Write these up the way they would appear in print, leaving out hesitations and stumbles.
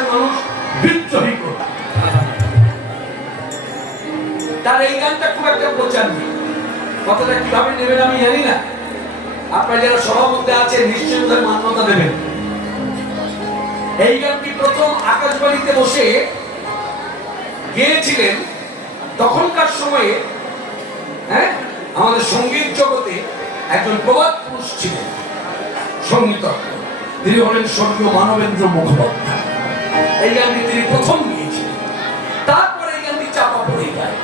দেশের মানুষ বিদ্রোহী করবে। তার এই গানটা খুব একটা প্রচার নেই, কথাটা কিভাবে নেবেন আমি জানি না। আপনারা যারা সবার মধ্যে আছে নিশ্চয়ই তার মান্যতা দেবেন। এই গানটি প্রথম আকাশবাণীতে বসে গেয়েছিলেন তখনকার সময়ে, হ্যাঁ, আমাদের সঙ্গীত জগতে একজন প্রবাদ পুরুষ ছিলেন সঙ্গীতজ্ঞ, তিনি হলেন স্বর্গীয় মানবেন্দ্র মুখোপাধ্যায়। এই গানটি তিনি প্রথম গিয়েছিলেন, তারপরে এই গানটি চাপা পড়ে যায়।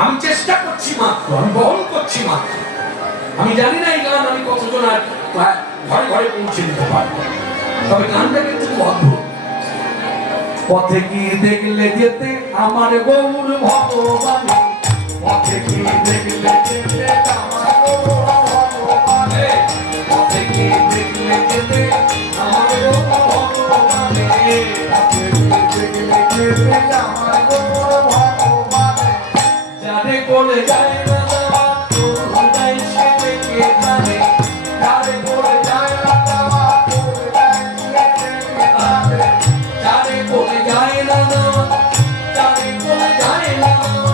আমি চেষ্টা করছি মাত্র, আমি বহন করছি মাত্র, আমি জানি না এই গান আমি কতজন আর ঘরে ঘরে পৌঁছে দিতে পারবো, তবে গানটা কিন্তু অদ্ভুত। পথে কি দেখলে যেতে আমার গৌর ভগবানে, পথে কি দেখলে যেতে আমার গৌর ভগবানে, পথে কি দেখলে যেতে আমার গৌর ভগবানে, পথে কি দেখলে যেতে আমার গৌর ভগবানে, যারে কোলে যায় না যাওয়া তোর হৃদয় সে দেখে জানে, যারে কোলে যায় না যাওয়া তোর হৃদয় সে দেখে জানে, যারে কোলে যায় না যাওয়া, যারে কোলে যায় না যাওয়া,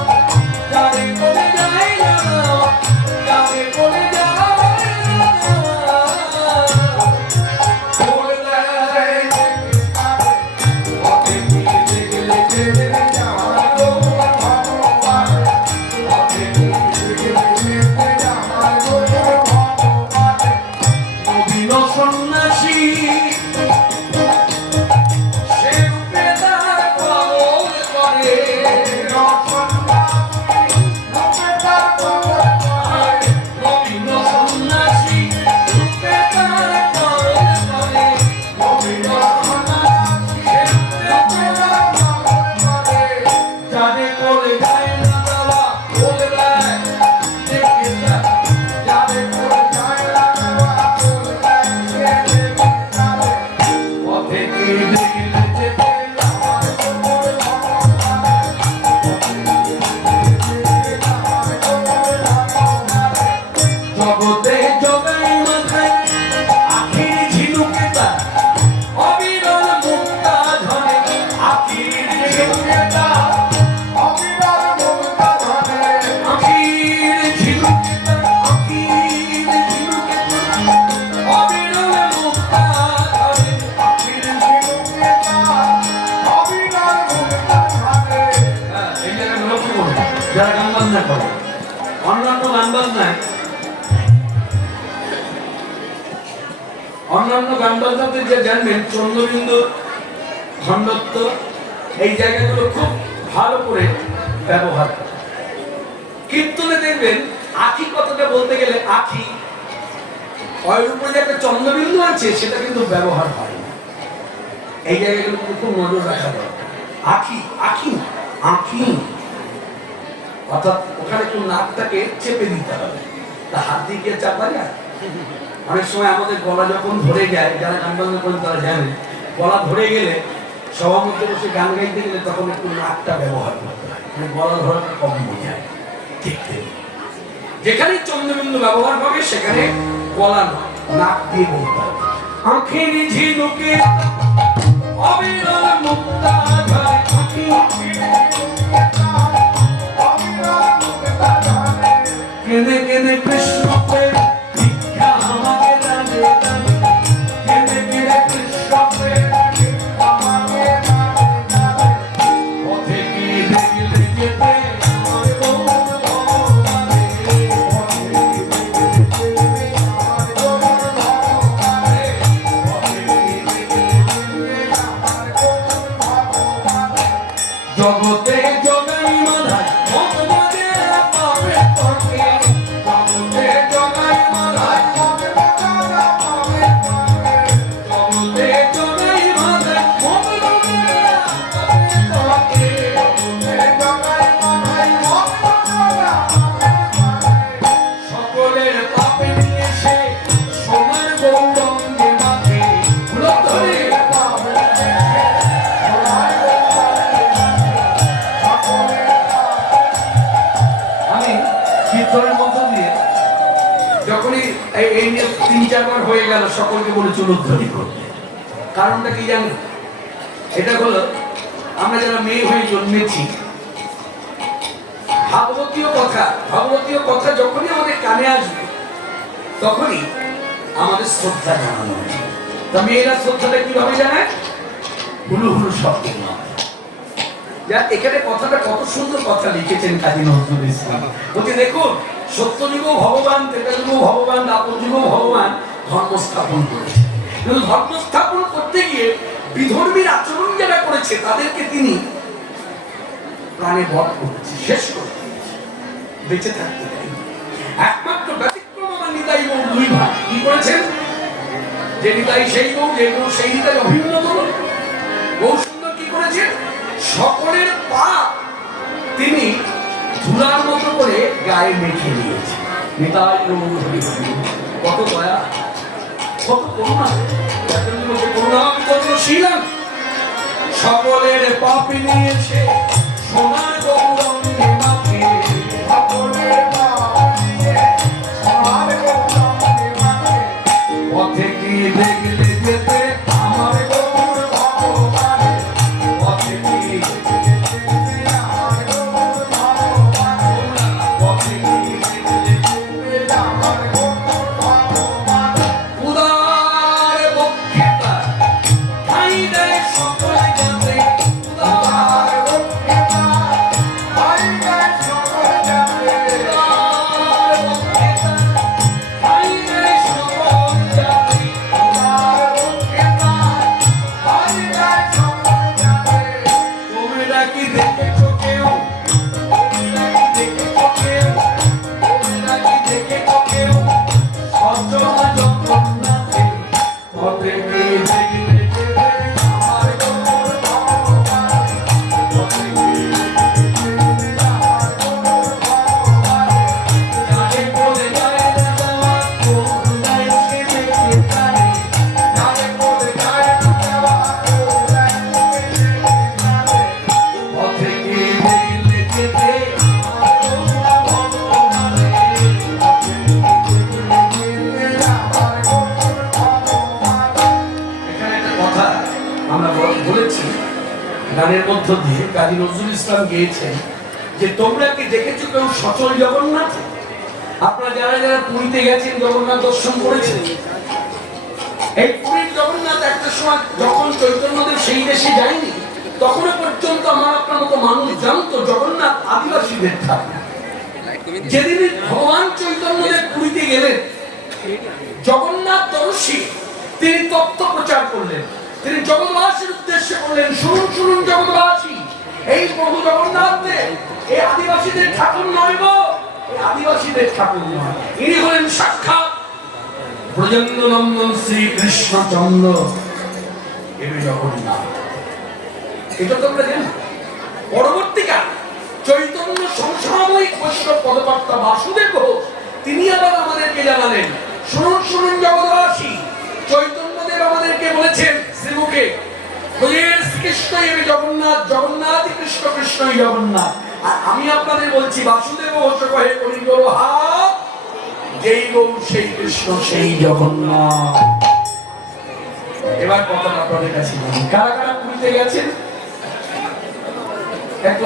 যারে কোলে যায় না যাওয়া, যারে কোলে যায় না যাওয়া, কোলে যায় পথে কি দেখলে যেতে আমার গৌর ভগবানে, পথে কি দেখলে যেতে আমার গৌর ভগবানে, নবীন সন্ন্যাসী সে রূপে তার কবল করে, নবীন সন্ন্যাসী রূপে তার কবল করে, নবীন সন্ন্যাসী সে রূপে তার কবল করে, যারে কোলে যায় না যাওয়া কোলে দেয় দেখে যায়, যারে কোলে যায় না যাওয়া কোলে দেয় সে দেখে যায়, পথে কি দেখলে যেতে আমার গৌর ভগবানে, জগতে জগাই মাথায় আখির ঝিনুকে তার অবিরল মুক্তা ধরে, আখির ঝিনুকে তার অবিরল মুক্তা ধরে, আখির ঝিনুকে তার, আখির ঝিনুকে তার অবিরল মুক্তা ধরে, আখির ঝিনুকে তার অবিরল মুক্তা ধরে। এই জায়গায় লক্ষ্য করুন যারা গান বাজনা করে, অন্যান্য গান বাজনায়, অন্যান্য গান বাজনাতে যে জানবেন চন্দ্রবিন্দু, খণ্ডত্ব, এই জায়গাগুলো খুব ভালো করে ব্যবহার করে। কীর্তনে দেখবেন আখি কথাটা বলতে গেলে আখি ওর উপরে যে একটা চন্দ্রবিন্দু আছে সেটা কিন্তু ব্যবহার হয় না। এই জায়গাগুলো খুব নজর রাখা দরকার। আখি আখি আখি অর্থাৎ ওখানে একটু নাকটাকে চেপে দিতে হবে, তা হাত দিয়ে গিয়ে চাপা যায়। অনেক সময় আমাদের গলা যখন ধরে যায়, যারা গান বাজনা করেন তারা জানেন, গলা ধরে গেলে সবার মধ্যে বসে গান গাইতে গেলে তখন একটু নাকটা ব্যবহার করতে হয়, মানে গলা ধরাটা কম বোঝায়। ঠিক তেমনি যেখানে চন্দ্রবিন্দু ব্যবহার হবে সেখানে গলা নয়, নাক দিয়ে বলতে হবে। আঁখের ঝিনুকে অবিরল মুক্তা ধরে, কেনে কেনে কৃষ্ণ প্রেম ভিক্ষা আমাকে দানে দানে, কেনে কেনে কৃষ্ণ প্রেম ভিক্ষা আমাকে দানে দানে, পথে কি দেখলে যেতে আমার গৌর ভগবানে, পথে কি দেখলে যেতে আমার গৌর ভগবানে, পথে কি দেখলে যেতে আমার গৌর ভগবানে, জগতে জগাই মাধায় ভগবানে পাবে তোকে, জগতে জগাই মাধায় ভগবানে পাবে তোকে, জগতে জগাই মাধায় ভগবানে পাবে তোকে, জগতে জগাই মাধায় ভগবানে পাবে তোকে, সকলের পাপে নিয়ে সে সোনার গৌরঙ্গে মাঝে ধরে পাবে সোনার গৌরঙ্গে। আমি কীর্তনের মধ্য দিয়ে যখনই এই নিয়ে ৩-৪ বার হয়ে গেল সকলকে বলেছি উদ্ধারি করতে। কারণটা কি জানি? এটা হলো আমরা যারা মেয়ে হয়ে জন্মেছি, ভাগবতীয় কথা যখনই আমাদের কানে আসবে তখনই আমাদের শ্রদ্ধা জানানো হয়। তা মেয়েরা শ্রদ্ধাটা কিভাবে জানায়? হুলু হুলু শব্দের মাধ্যমে। যা এখানে কথাটা কত সুন্দর কথা লিখেছেন কাজী নজরুল ইসলাম। বলতে দেখুন, সত্যযুগও ভগবান, ত্রেতাযুগও ভগবান, দ্বাপর যুগও ভগবান ধর্ম স্থাপন করেছে। কিন্তু ধর্ম স্থাপন করতে গিয়ে বিধর্মীর আচরণ যারা করেছে তাদেরকে তিনি প্রাণে বধ করেছে, শেষ করে দিয়েছে, বেঁচে থাকতে দেয়। একমাত্র ব্যতিক্রম আমার নিতাই বউ দুই ভাই কি করেছেন? যে নিতাই সেই বউ, যে বউ সেই নিতাই, অভিন্ন করুন। বউ সুন্দর কি করেছেন? সকলের পাপ তিনি ধুলার মতো করে গায়ে মেখে নিয়েছে। নিতাই বউ হরি হরি, কত দয়া, কত করুণা, করুণা বিতরণশীলন। সকলের পাপ নিয়েছে সোনার গৌরঙ্গে মাখে, সকলের পাপ নিয়ে সোনার গৌরঙ্গে মাখে। পথে কি দেখলে যেতে আমার গৌর ভগবান, পথে কি দেখলে যেতে আমার গৌর ভগবান, পথে কি দেখলে যেতে আমার গৌর ভগবান। উদার বক্ষেতা ঠাই দেয় সকল জাতে, উদার বক্ষেতা ঠাই দেয় সকল জাতে, উদার বক্ষেতা ঠাই দেয় সকল জাতে, উদার বক্ষেতা ঠাই দেয় সকল জাতে। তোমরা কি দেখেছো কেউ? তোমরা কি দেখেছো কেউ? তোমরা কি দেখেছো কেউ? সজ্জনা জগন্নাথে পথে কি দেখলে যেতে আমার গৌর ভগবান, পথে কি দেখলে যেতে আমার গৌর ভগবান। যারে বলে যায় না দেওয়া করুণায় সে দেখে জানে, যারে বলে যায় না দেওয়া করুণায় সে দেখে জানে। পথে কি দেখলে যেতে আমার গৌর ভগবান, পথে কি দেখলে যেতে আমার গৌর ভগবান। এখানে একটা কথা আমরা বলেছি গানের মধ্য দিয়ে, কাজী নজরুল ইসলাম গেয়েছেন যে তোমরা কি দেখেছো কেউ সচল জগন্নাথ? আপনারা যারা যারা পুরীতে গেছেন, জগন্নাথ দর্শন করেছেন, এই পুরীর জগন্নাথ একটা সময় যখন চৈতন্যদেব সেই দেশে যায়নি তখনও পর্যন্ত আমার আপনার মতো মানুষ জানতো জগন্নাথ আদিবাসীদের ঠাকুর। যেদিন ভগবান চৈতন্যদেব পুরীতে গেলেন, জগন্নাথ দর্শী তিনি তত্ত্ব প্রচার করলেন, তিনি জগৎবাসীর উদ্দেশ্যে বললেন, শুনুন শুনুন জগৎবাসী, এই প্রভু জগন্নাথ দেব এই আদিবাসীদের ঠাকুর নয় গো, এই আদিবাসীদের ঠাকুর নয়, ইনি হলেন সাক্ষাৎ ব্রজেন্দ্র নন্দন শ্রী কৃষ্ণচন্দ্র এবে জগন্নাথ। এটা তোমরা জানো। পরবর্তীকাল চৈতন্য সমসাময়িক বৈষ্ণব পদকর্তা বাসুদেব ঘোষ তিনি আবার আমাদেরকে জানালেন, শুনুন শুনুন জগৎবাসী, চৈতন্যদেব আমাদেরকে বলেছেন শ্রীমুখে, শ্রীকৃষ্ণ এবে জগন্নাথ, জগন্নাথই কৃষ্ণ, কৃষ্ণই জগন্নাথ। আর আমি আপনাদের বলছি বাসুদেব ঘোষ কহে করি গো হাত, যেই গৌ সেই কৃষ্ণ সেই জগন্নাথ। এবার কথাটা আপনাদের কাছে কারা কারা পুরীতে গেছেন একটু